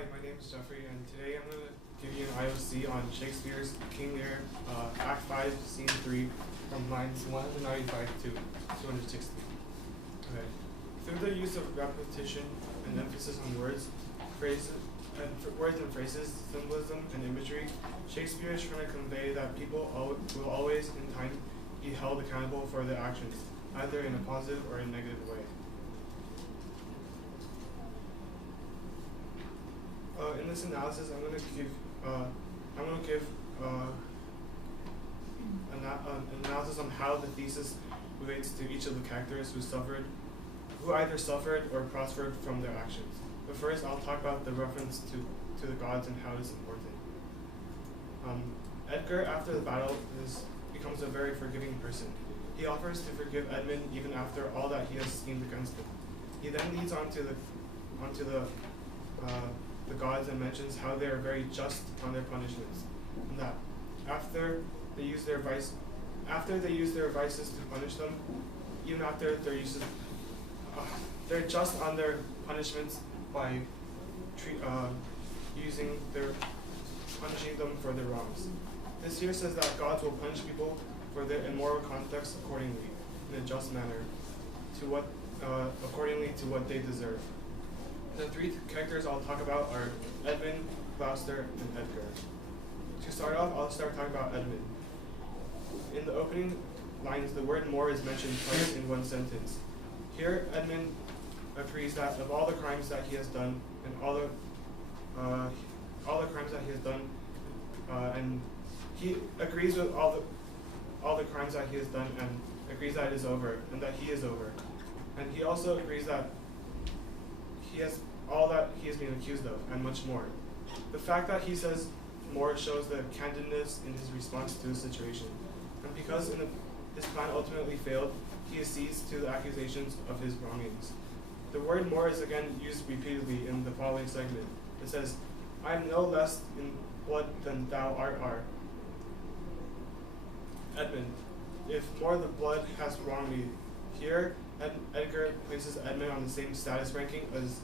Hi, my name is Jeffrey, and today I'm going to give you an IOC on Shakespeare's King Lear, Act 5, Scene 3, from lines 195 to 260. Okay. Through the use of repetition and emphasis on words, phrases, words and phrases, symbolism and imagery, Shakespeare is trying to convey that people will always, in time, be held accountable for their actions, either in a positive or a negative way. In this analysis, I'm going to give an analysis on how the thesis relates to each of the characters who either suffered or prospered from their actions. But first, I'll talk about the reference to the gods and how it's important. Edgar, after the battle, becomes a very forgiving person. He offers to forgive Edmund even after all that he has schemed against him. He then leads on to the gods and mentions how they are very just on their punishments, and that after they use their vices to punish them, even after their uses, they're just on their punishments by punishing them for their wrongs. This here says that gods will punish people for their immoral conduct accordingly, in a just manner, accordingly to what they deserve. The three characters I'll talk about are Edmund, Gloucester, and Edgar. To start off, I'll start talking about Edmund. In the opening lines, the word more is mentioned twice in one sentence. Here, Edmund agrees that of all the crimes that he has done, and and he agrees with all the crimes that he has done, and agrees that it is over, and that he is over. And he also agrees that he has all that he is being accused of, and much more. The fact that he says more shows the candidness in his response to the situation. And because his plan ultimately failed, he accedes to the accusations of his wrongings. The word more is again used repeatedly in the following segment. It says, I am no less in blood than thou art. Edmund, if more the blood has wronged me. Here, Edgar places Edmund on the same status ranking as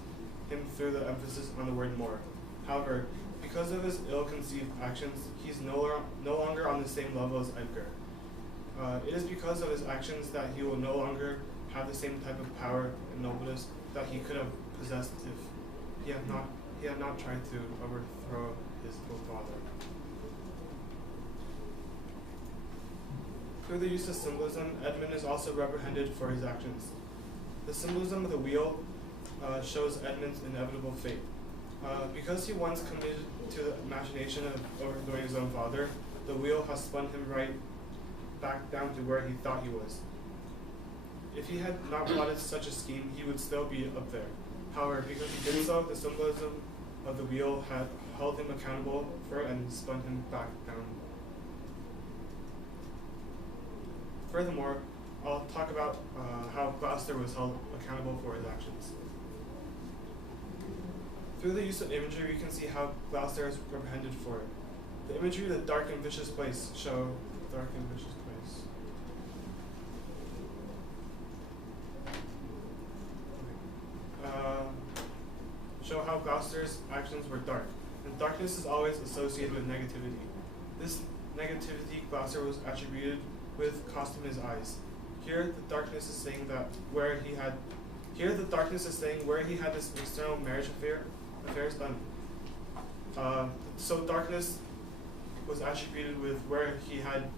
him through the emphasis on the word more. However, because of his ill-conceived actions, he's no longer on the same level as Edgar. It is because of his actions that he will no longer have the same type of power and nobleness that he could have possessed if he had not tried to overthrow his father. Through the use of symbolism, Edmund is also reprehended for his actions. The symbolism of the wheel shows Edmund's inevitable fate. Because he once committed to the machination of overthrowing his own father, the wheel has spun him right back down to where he thought he was. If he had not plotted such a scheme, he would still be up there. However, because he did so, the symbolism of the wheel had held him accountable for it and spun him back down. Furthermore, I'll talk about how Gloucester was held accountable for his actions. Through the use of imagery, we can see how Gloucester is reprehended for it. The imagery of the dark and vicious place show how Gloucester's actions were dark, and darkness is always associated with negativity. This negativity Gloucester was attributed with cost him his eyes. Here the darkness is saying where he had this external marriage affairs done. So darkness was attributed with where he had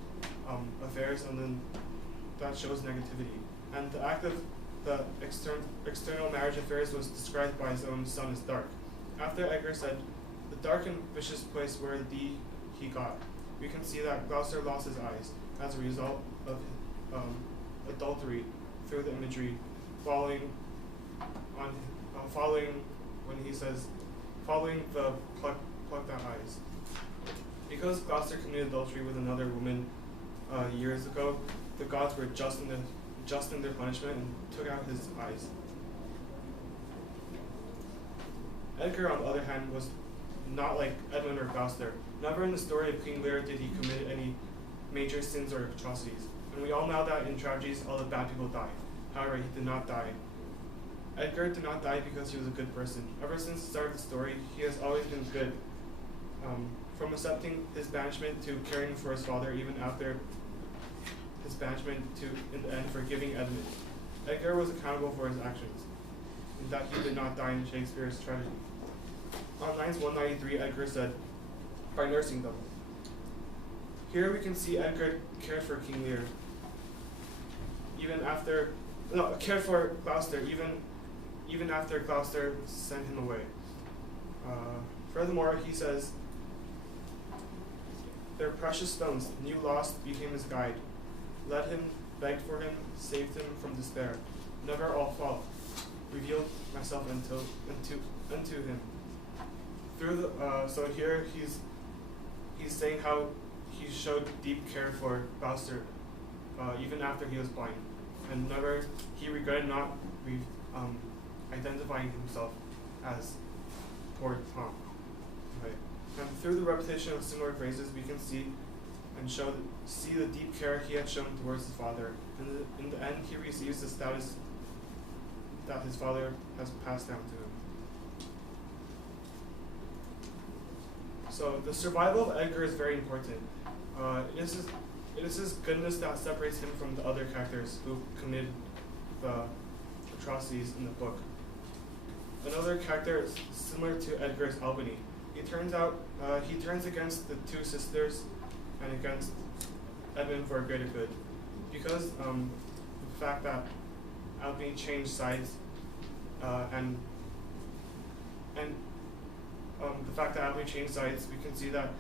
affairs, and then that shows negativity. And the act of the external marriage affairs was described by his own son as dark. After Edgar said, the dark and vicious place where thee he got, we can see that Gloucester lost his eyes as a result of adultery through the imagery following the plucked out eyes. Because Gloucester committed adultery with another woman years ago, the gods were just in their punishment and took out his eyes. Edgar, on the other hand, was not like Edmund or Gloucester. Never in the story of King Lear did he commit any major sins or atrocities. And we all know that in tragedies, all the bad people die. However, he did not die. Edgar did not die because he was a good person. Ever since the start of the story, he has always been good. From accepting his banishment to caring for his father, even after his banishment, to, in the end, forgiving Edmund. Edgar was accountable for his actions, and that he did not die in Shakespeare's tragedy. On lines 193, Edgar said, by nursing them. Here we can see Edgar cared for King Lear, cared for Gloucester, even after Gloucester sent him away. Furthermore, he says, their precious stones, new lost, became his guide. Led him, begged for him, saved him from despair. Never all fault. Revealed myself unto him. So here he's saying how he showed deep care for Gloucester, even after he was blind, and he regretted not identifying himself as poor Tom. Okay. And through the repetition of similar phrases, we can see the deep care he had shown towards his father. In the end, he receives the status that his father has passed down to him. So the survival of Edgar is very important. It is his goodness that separates him from the other characters who committed the atrocities in the book. Another character is similar to Edgar's Albany. He turns against the two sisters and against Edmund for a greater good. Because the fact that Albany changed sides and the fact that Albany changed sides, we can see that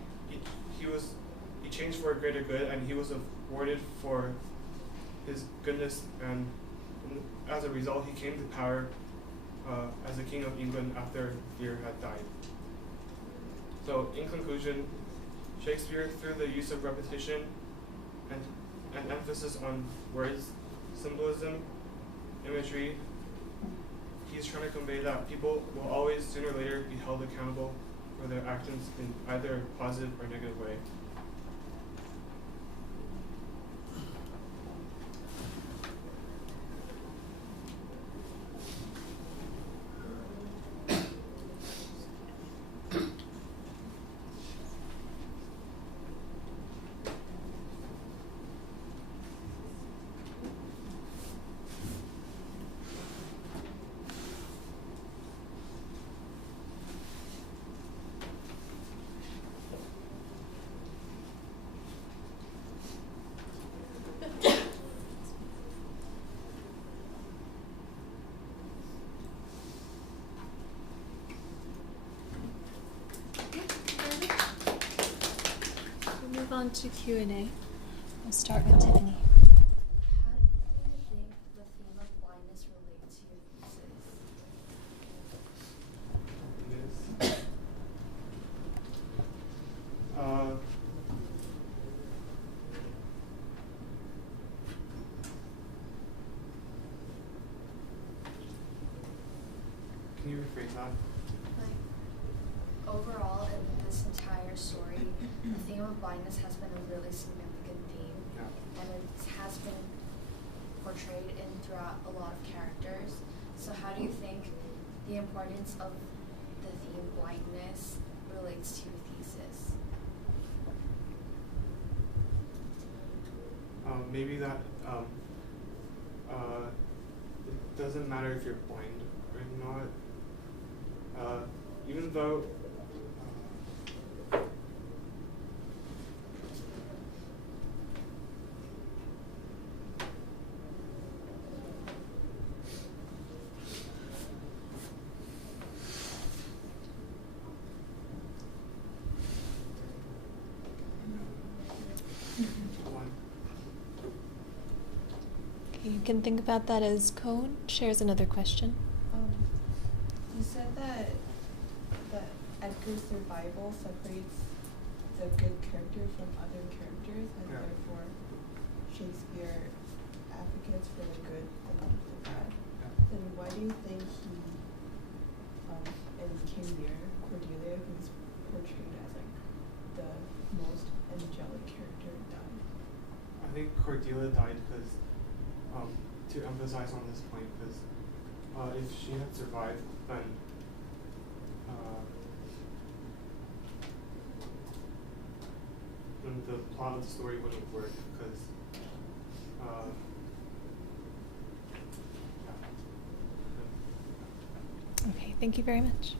he changed for a greater good, and he was awarded for his goodness, and as a result, he came to power as the King of England after Lear had died. So, in conclusion, Shakespeare, through the use of repetition and emphasis on words, symbolism, imagery, he's trying to convey that people will always, sooner or later, be held accountable for their actions in either a positive or negative way. On to Q&A. We'll start with Tiffany. How do you think the theme of blindness relates to your thesis? Can you rephrase that? Overall, in this entire story, the theme of blindness has been a really significant theme, and it has been portrayed throughout a lot of characters. So how do you think the importance of the theme blindness relates to your thesis? Maybe that it doesn't matter if you're blind or not, even though You can think about that as Cone shares another question. You said that Edgar's survival separates the good character from other characters, and therefore Shakespeare advocates for the good and not the bad. Then why do you think he, in King Lear, Cordelia, who's portrayed as like the most angelic character, died? I think Cordelia died because, to emphasize on this point, because if she had survived, then the plot of the story wouldn't work because Okay, thank you very much.